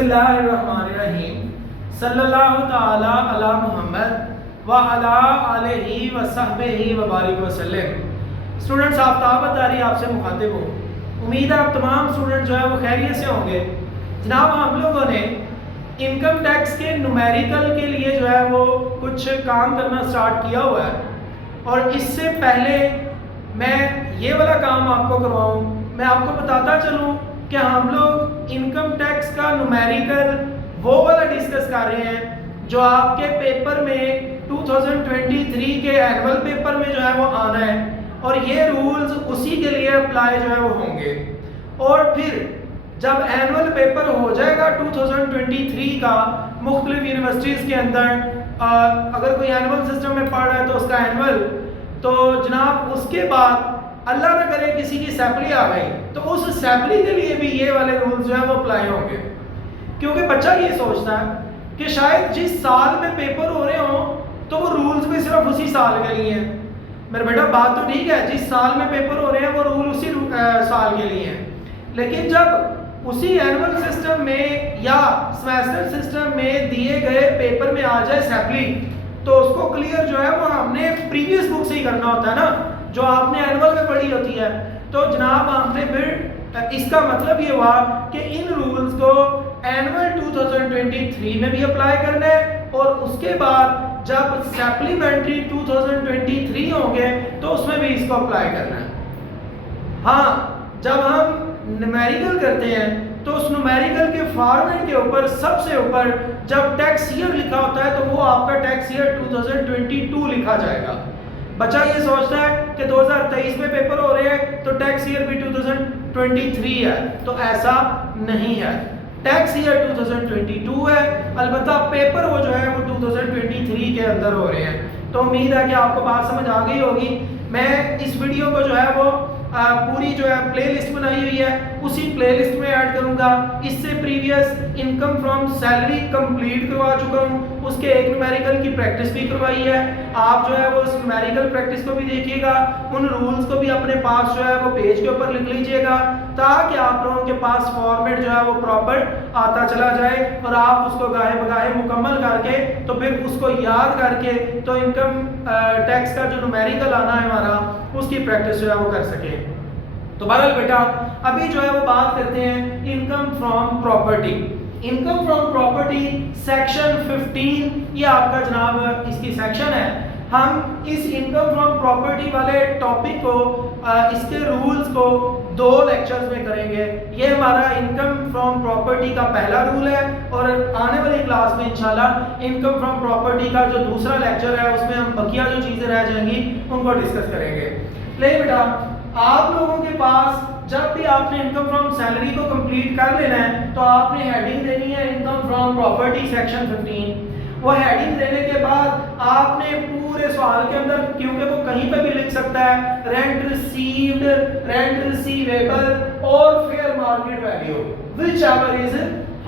بسم اللہ الرحمن الرحیم صلی اللہ تعالی علی محمد وعلی آلہ وصحبہ وبارک وسلم۔ اسٹوڈنٹس، آفتاب اتاری آپ سے مخاطب ہوں۔ امید ہے آپ تمام اسٹوڈنٹ جو ہے وہ خیریت سے ہوں گے۔ جناب، ہم لوگوں نے انکم ٹیکس کے نومیریکل کے لیے جو ہے وہ کچھ کام کرنا سٹارٹ کیا ہوا ہے، اور اس سے پہلے میں یہ والا کام آپ کو کرواؤں، میں آپ کو بتاتا چلوں کہ ہم لوگ انکم ٹیکس کا نومیریکل وہ والا ڈسکس کر رہے ہیں جو آپ کے پیپر میں 2023 کے اینول پیپر میں جو ہے وہ آنا ہے، اور یہ رولز اسی کے لیے اپلائی جو ہے وہ ہوں گے۔ اور پھر جب اینول پیپر ہو جائے گا 2023 کا مختلف یونیورسٹیز کے اندر، اگر کوئی اینول سسٹم میں پڑھ رہا ہے تو اس کا اینول، تو جناب اس کے بعد اللہ نہ کرے کسی کی سیپلی آ گئی تو اس سیپلی کے لیے بھی یہ والے رولز جو ہیں وہ اپلائی ہوں گے، کیونکہ بچہ یہ سوچتا ہے کہ شاید جس سال میں پیپر ہو رہے ہوں تو وہ رولز بھی صرف اسی سال کے لیے ہیں۔ میرے بیٹا بات تو ٹھیک ہے، جس سال میں پیپر ہو رہے ہیں وہ رول اسی سال کے لیے ہیں، لیکن جب اسی اینول سسٹم میں یا سیمیسٹر سسٹم میں دیے گئے پیپر میں آ جائے سیپلی، تو اس کو کلیئر جو ہے وہ ہم نے پریویس بک سے ہی کرنا ہوتا ہے نا، جو آپ نے اینول میں پڑھی ہوتی ہے۔ تو جناب ہم نے پھر اس کا مطلب یہ ہوا کہ ان رولز کو اینول 2023 میں بھی اپلائی کرنا ہے، اور اس کے بعد جب سپلیمنٹری 2023 ہوں گے تو اس میں بھی اس کو اپلائی کرنا ہے۔ ہاں، جب ہم نومیریکل کرتے ہیں تو اس نومیریکل کے فارمیٹ کے اوپر سب سے اوپر جب ٹیکس ایئر لکھا ہوتا ہے تو وہ آپ کا ٹیکس ایئر 2022 لکھا جائے گا۔ بچہ یہ سوچتا ہے کہ 2023 میں پیپر ہو رہے ہیں تو ٹیکس ایئر بھی 2023 ہے، تو ایسا نہیں ہے، ٹیکس ایئر 2022 ہے، البتہ پیپر وہ جو ہے وہ 2023 کے اندر ہو رہے ہیں۔ تو امید ہے کہ آپ کو بات سمجھ آ گئی ہوگی۔ میں اس ویڈیو کو جو ہے وہ پوری جو ہے پلے لسٹ بنائی ہوئی ہے، اسی پلے لسٹ میں ایڈ کروں گا۔ اس سے previous income from salary complete کروا چکا ہوں، اس کے ایک نومیریکل کی پریکٹس بھی کروائی ہے۔ آپ جو ہے وہ اس نومیریکل پریکٹس کو بھی دیکھیے گا، ان رولز کو بھی اپنے پاس جو ہے وہ پیج کے اوپر لکھ لیجئے گا، تاکہ آپ لوگوں کے پاس فارمیٹ جو ہے وہ پراپر آتا چلا جائے، اور آپ اس کو گاہے بگاہے مکمل کر کے تو پھر اس کو یاد کر کے تو انکم ٹیکس کا جو نومیریکل آنا ہے ہمارا، اس کی پریکٹس جو ہے وہ کر سکیں۔ تو بہرحال بیٹا ابھی جو ہے وہ بات کرتے ہیں income from property. Income from property section 15 یہ آپ کا جناب اس کی سیکشن ہے۔ ہم اس انکم فرام پراپرٹی والے ٹاپک کو اس کے رولز کو 2 لیکچرز میں کریں گے۔ یہ ہمارا انکم فرام پراپرٹی کا پہلا رول ہے، اور آنے والی کلاس میں انشاءاللہ انکم فرام پراپرٹی کا جو دوسرا لیکچر ہے اس میں ہم بقیہ جو چیزیں رہ جائیں گی ان کو ڈسکس کریں گے۔ لے بیٹا، آپ لوگوں کے پاس جب بھی آپ نے انکم فرام سیلری کو کمپلیٹ کر لینا ہے تو آپ نے ہیڈنگ دینی ہے انکم فرام پراپرٹی سیکشن 15۔ وہ ہیڈنگ دینے کے بعد آپ نے پورے سوال کے اندر، کیونکہ وہ کہیں پہ بھی لکھ سکتا ہے، رینٹ ریسیوڈ، رینٹ ریسیویبل اور fair market value whichever is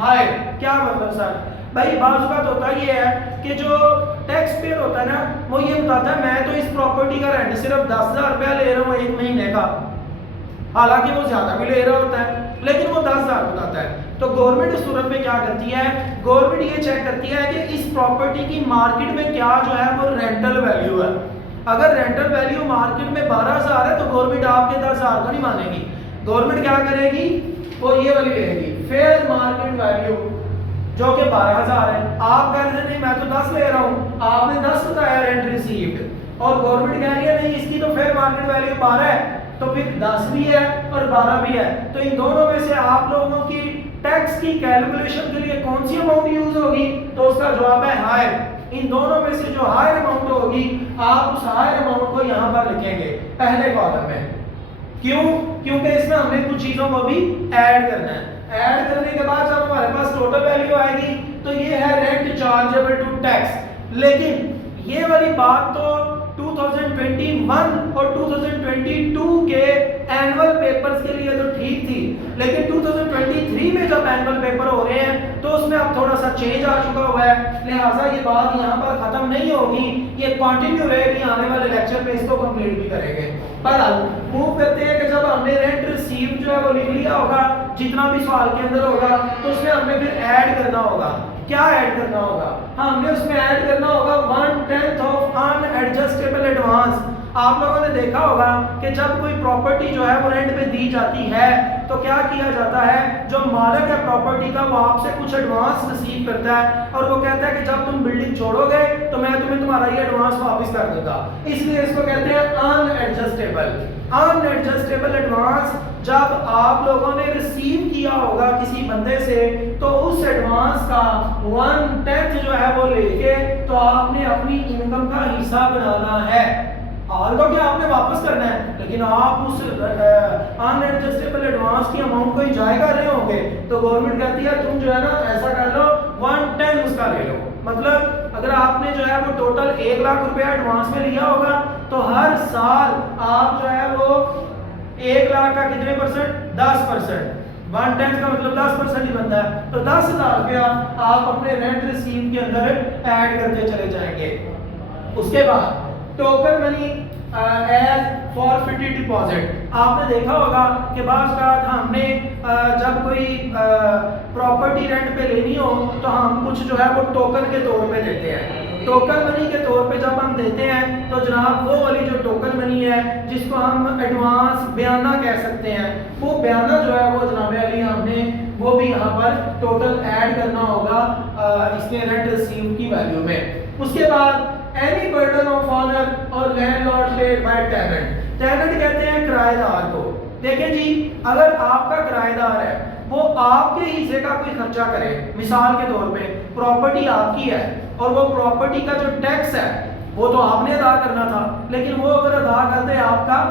higher. کیا مطلب سر؟ بھائی بعض اوقات ہوتا یہ ہے کہ جو ٹیکس پیئر ہوتا ہے نا، وہ یہ بتاتا ہے میں تو اس پراپرٹی کا رینٹ صرف 10,000 روپیہ لے رہا ہوں ایک مہینے کا، حالانکہ وہ زیادہ بھی لے رہا ہوتا ہے، لیکن وہ 10,000 بتاتا ہے۔ تو گورنمنٹ اس صورت میں کیا کرتی ہے؟ گورنمنٹ یہ چیک کرتی ہے کہ اس پراپرٹی کی مارکیٹ میں کیا جو ہے وہ رینٹل ویلیو ہے۔ اگر رینٹل ویلیو مارکیٹ میں 12,000 ہے تو گورنمنٹ آپ کے 10,000 کو نہیں مانے گی۔ گورنمنٹ کیا کرے گی؟ وہ یہ والی لے گی فیئر مارکیٹ ویلیو، جو کہ 12,000 ہے۔ آپ کہہ رہے ہیں نہیں میں تو 10 لے رہا ہوں، آپ نے 10 بتایا رینٹ ریسیوڈ، اور گورنمنٹ کہہ رہی ہے نہیں اس کی تو فیئر مارکیٹ ویلیو 12 ہے، تو پھر 10 بھی ہے اور 12 بھی ہے۔ تو ان دونوں میں سے آپ لوگوں کی ٹیکس کی کیلکولیشن کے لیے کون سی اماؤنٹ یوز ہوگی؟ تو اس کا جواب ہے ہائر۔ ان دونوں میں سے جو ہائر اماؤنٹ ہوگی آپ اس ہائر اماؤنٹ کو یہاں پر لکھیں گے پہلے کالم میں۔ کیوں؟ کیونکہ اس میں ہم نے کچھ چیزوں کو بھی ایڈ کرنا ہے۔ ایڈ کرنے کے بعد جب ہمارے پاس ٹوٹل ویلیو آئے گی تو یہ ہے رینٹ چارجیبل ٹو ٹیکس۔ لیکن یہ والی بات تو 2021 اور 2022 کے اینول پیپرز کے لیے تو ٹھیک تھی، لیکن 2023 میں جب اینول پیپر ہو رہے ہیں تو اس میں اب تھوڑا سا چینج آ چکا ہوا ہے، لہٰذا یہ بات یہاں پر ختم نہیں ہوگی، یہ کنٹینیو رہے گی، آنے والے لیکچر پہ اس کو کمپلیٹ بھی کریں گے۔ بہرحال موو کرتے ہیں کہ جب ہم نے رینٹ ریسیو جو ہے وہ لکھ لیا ہوگا، جتنا بھی سوال کے اندر ہوگا تو اس میں ہم نے پھر ایڈ کرنا ہوگا۔ کیا ایڈ کرنا ہوگا؟ ہم نے اس میں ایڈ کرنا ہوگا 1/10 آف ان ایڈجسٹیبل ایڈوانس۔ آپ لوگوں نے دیکھا ہوگا کہ جب کوئی پراپرٹی جو ہے وہ رینٹ پہ دی جاتی ہے تو کیا کیا جاتا ہے، جو مالک ہے پراپرٹی کا وہ آپ سے کچھ ایڈوانس ریسیو کرتا ہے اور وہ کہتا ہے کہ جب تم بلڈنگ چھوڑو گے تو میں تمہیں تمہارا یہ ایڈوانس واپس کر دوں گا، اس لیے اس کو کہتے ہیں ان ایڈجسٹیبل ایڈوانس۔ جب آپ لوگوں نے ریسیو کیا ہوگا کسی بندے سے تو اس ایڈوانس کا 1/10 جو ہے وہ لے کے تو آپ نے اپنی انکم کا حصہ بنانا ہے، اور تو کیا آپ نے واپس کرنا ہے، لیکن آپ اس ان ایڈجسٹیبل ایڈوانس کی اماؤنٹ کو ہی جائے گا رہے ہوں گے، تو گورنمنٹ کہتی ہے تم جو ہے نا ایسا کر لو 1/10 اس کا لے لو۔ مطلب اگر آپ نے جو ہے وہ ٹوٹل 1 لاکھ روپے ایڈوانس میں لیا ہوگا تو ہر سال آپ جو ہے وہ 1 لاکھ کا کتنے پرسنٹ؟ 10%۔ 1/10 کا مطلب 10% ہی بنتا ہے، تو 10,000 روپیہ آپ اپنے رینٹ ریسیو کے اندر ایڈ کرتے چلے جائیں گے۔ اس کے بعد ٹوکن منی ایز فارفیٹی ڈپازٹ۔ آپ نے دیکھا ہوگا کہ بعض اوقات ہم نے جب کوئی پراپرٹی رینٹ پہ لینی ہو تو ہم کچھ جو ہے وہ ٹوکن کے طور پہ دیتے ہیں۔ ٹوکن منی کے طور پہ جب ہم دیتے ہیں تو جناب وہ والی جو ٹوکن منی ہے جس کو ہم ایڈوانس بیانہ کہہ سکتے ہیں، وہ بیانہ جو ہے وہ جناب علی ہم نے وہ بھی یہاں پر ٹوٹل ایڈ کرنا ہوگا اس کے رینٹ ریسیو کی ویلیو میں۔ اس کے بعد any burden of honor اور landlord paid by tenant۔ Tenant کہتے ہیں کرایہ دار کو۔ دیکھیں جی اگر آپ کا کرایہ دار ہے وہ آپ کے حصے کا کوئی خرچہ کرے، مثال کے طور پہ پراپرٹی آپ کی ہے اور وہ پراپرٹی کا جو ٹیکس ہے وہ تو آپ نے ادا کرنا تھا، لیکن وہ اگر ادا کرتے آپ کا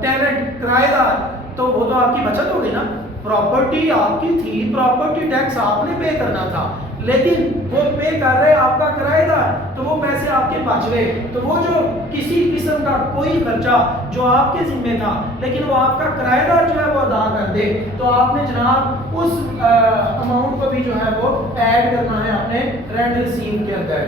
ٹیننٹ کرایہ دار تو وہ تو آپ کی بچت ہوگی نا، پراپرٹی آپ کی تھی، پراپرٹی ٹیکس آپ نے پے کرنا تھا، لیکن وہ پے کر رہے آپ کا کرایہ دار تو وہ پیسے آپ کے بچ گئے، تو وہ جو کسی قسم کا کوئی خرچہ جو آپ کے ذمہ تھا لیکن وہ آپ کا کرایہ دار جو ہے وہ ادا کر دے تو آپ نے جناب اس اماؤنٹ کو بھی جو ہے وہ ایڈ کرنا ہے اپنے رینٹ ریسیو کے اندر۔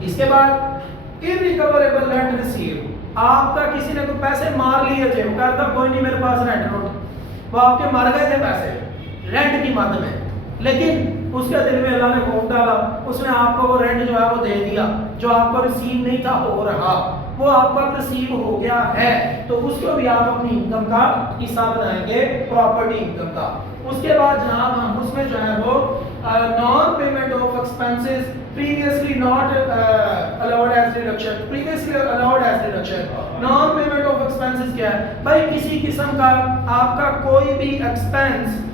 اس کے بعد irrecoverable rent receive۔ آپ کا کسی نے کوئی پیسے مار لیے تھے، وہ کہتا کوئی نہیں میرے پاس رینٹ نوٹ، وہ آپ کے مر گئے تھے پیسے رینٹ کی مد میں، لیکن اس کے دل میں اللہ نے خوف ڈالا، اس نے آپ کو وہ رینٹ جو ہے وہ دے دیا جو آپ کو ریسیو نہیں تھا ہو رہا، وہ آپ کا ریسیو ہو گیا ہے تو اس کو بھی آپ اپنی انکم کا حصہ بنائیں گے، پراپرٹی انکم کا۔ اس کے بعد جناب ہم اس میں جو ہے وہ non payment of expenses previously not allowed as deduction۔ previously allowed as deduction۔ Non payment of expenses کیا ہے بھائی؟ کسی قسم کا آپ کا کوئی بھی ایکسپینس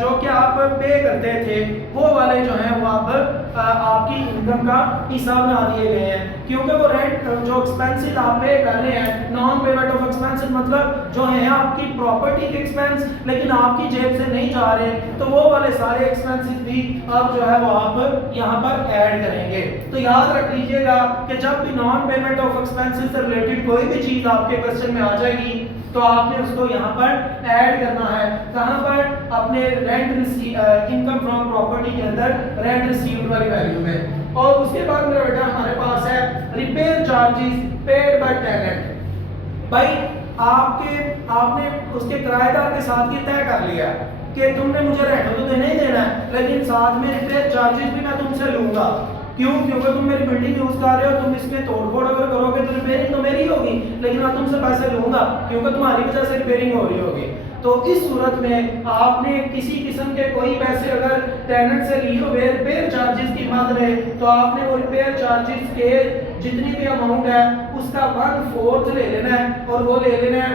جو کہ آپ پے کرتے تھے وہ والے جو ہیں وہ آپ کی انکم کا حصہ بنا دیے گئے ہیں، کیونکہ وہ رینٹ جو ایکسپینسز آپ پے کر رہے ہیں، نان پیمنٹ آف ایکسپینسز مطلب جو ہیں آپ کی پراپرٹی کے ایکسپینس لیکن آپ کی جیب سے نہیں جا رہے، تو وہ والے سارے ایکسپینسز بھی اب جو ہے وہ آپ یہاں پر ایڈ کریں گے۔ تو یاد رکھ لیجئے گا کہ جب بھی نان پیمنٹ آف ایکسپینسز سے ریلیٹڈ کوئی بھی چیز آپ کے کوسچن میں آ جائے گی تو آپ نے اس کو یہاں پر ایڈ کرنا ہے، کہاں پر؟ اپنے رینٹ انکم فرام پراپرٹی کے اندر رینٹ ریسیوڈ والی ویلیو میں۔ اور اس کے بعد میرا بیٹا ہمارے پاس ہے repair charges paid by tenant. بھائی آپ نے اس کے کرایہ دار کے ساتھ یہ طے کر لیا کہ تم نے مجھے رینٹ تو نہیں دینا ہے لیکن ساتھ میں ریپیئر چارجز بھی میں تم سے لوں گا، کیوں؟ کیونکہ تم میری بلڈنگ یوز کر رہے ہو، تم اس میں توڑ پھوڑ اگر کرو گے تو ریپیئرنگ تو میری ہوگی، لیکن میں تم سے پیسے لوں گا کیونکہ تمہاری وجہ سے ریپیئرنگ ہو رہی ہوگی۔ تو اس صورت میں آپ نے کسی قسم کے کوئی پیسے اگر ٹیننٹ سے لیے ہوئے ریپیئر چارجز کی مد میں تو آپ نے وہ ریپیئر چارجز کے جتنی بھی اماؤنٹ ہے اس کا 1/4 لے لینا ہے اور وہ لے لینا ہے،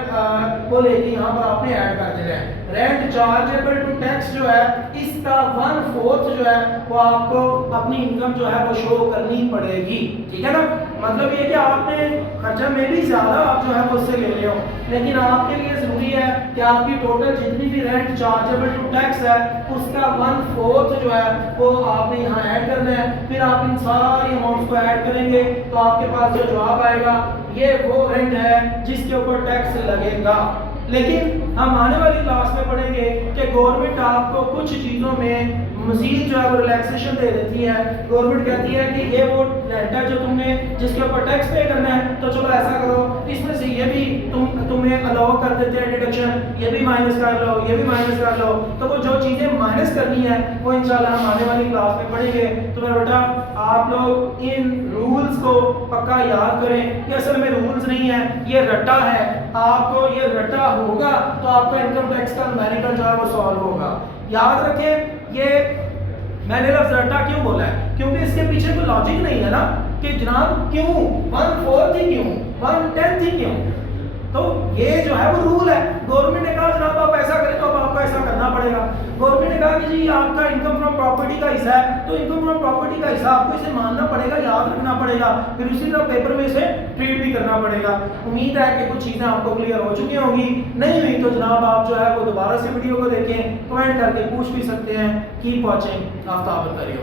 وہ لے کے یہاں پر آپ نے ایڈ کر دینا ہے۔ رینٹ چارجیبل ٹو ٹیکس جو ہے اس کا 1/4 جو ہے وہ آپ کو اپنی انکم جو ہے وہ شو کرنی پڑے گی، ٹھیک ہے نا؟ مطلب یہ کہ آپ نے خرچہ میں بھی زیادہ آپ جو ہے وہ اس سے لے رہے ہو، لیکن آپ کے لیے ضروری ہے کہ آپ کی ٹوٹل جتنی بھی رینٹ چارجیبل ٹو ٹیکس ہے اس کا 1/4 جو ہے وہ آپ نے یہاں ایڈ کرنا ہے۔ پھر آپ ان ساری اماؤنٹس کو ایڈ کریں گے تو آپ کے پاس جو جواب آئے گا یہ وہ رینٹ ہے جس کے اوپر ٹیکس لگے گا۔ لیکن ہم آنے والی کلاس میں پڑھیں گے کہ گورنمنٹ آپ کو کچھ چیزوں میں مزید جو ہے وہ ریلیکسیشن دے دیتی ہے. گورنمنٹ کہتی ہے کہ یہ وہ رینٹ ہے جو تم نے جس کے اوپر ٹیکس پے کرنا ہے تو چلو ایسا کرو اس میں سے یہ بھی تمہیں الاؤ کر دیتے ہیں ڈیڈکشن, یہ بھی مائنس کر لو, یہ بھی مائنس کر لو. تو وہ جو چیزیں مائنس کرنی ہے وہ انشاءاللہ ہم آنے والی کلاس میں پڑھیں گے. تو میرا بیٹا آپ لوگ ان رولز کو پکا یاد کریں. یہ اصل میں رولز نہیں ہے, یہ رٹا ہے. آپ کو یہ رٹا ہوگا تو آپ کا انکم ٹیکس کا نومیریکل جو ہے وہ سالو ہوگا. یاد رکھیں یہ میں نے لفظ رٹا کیوں بولا ہے, کیونکہ اس کے پیچھے کوئی لاجک نہیں ہے نا کہ جناب کیوں 1/4 ہی کیوں 1/10 ہی کیوں. تو یہ جو ہے وہ رول ہے. گورنمنٹ نے کہا جناب آپ ایسا کریں تو اب آپ کو ایسا کرنا پڑے گا. گورنمنٹ نے کہا کہ جی آپ کا انکم فرام پراپرٹی کا حصہ ہے تو انکم فرام پراپرٹی کا حصہ آپ کو اسے ماننا پڑے گا, یاد رکھنا پڑے گا, پھر اسی طرح پیپر میں اسے ٹریٹ بھی کرنا پڑے گا. امید ہے کہ کچھ چیزیں آپ کو کلیئر ہو چکی ہوں گی. نہیں ہوئی تو جناب آپ جو ہے وہ دوبارہ سے ویڈیو کو دیکھیں, کمنٹ کر کے پوچھ بھی سکتے ہیں. کیپ واچنگ آفتاب القری.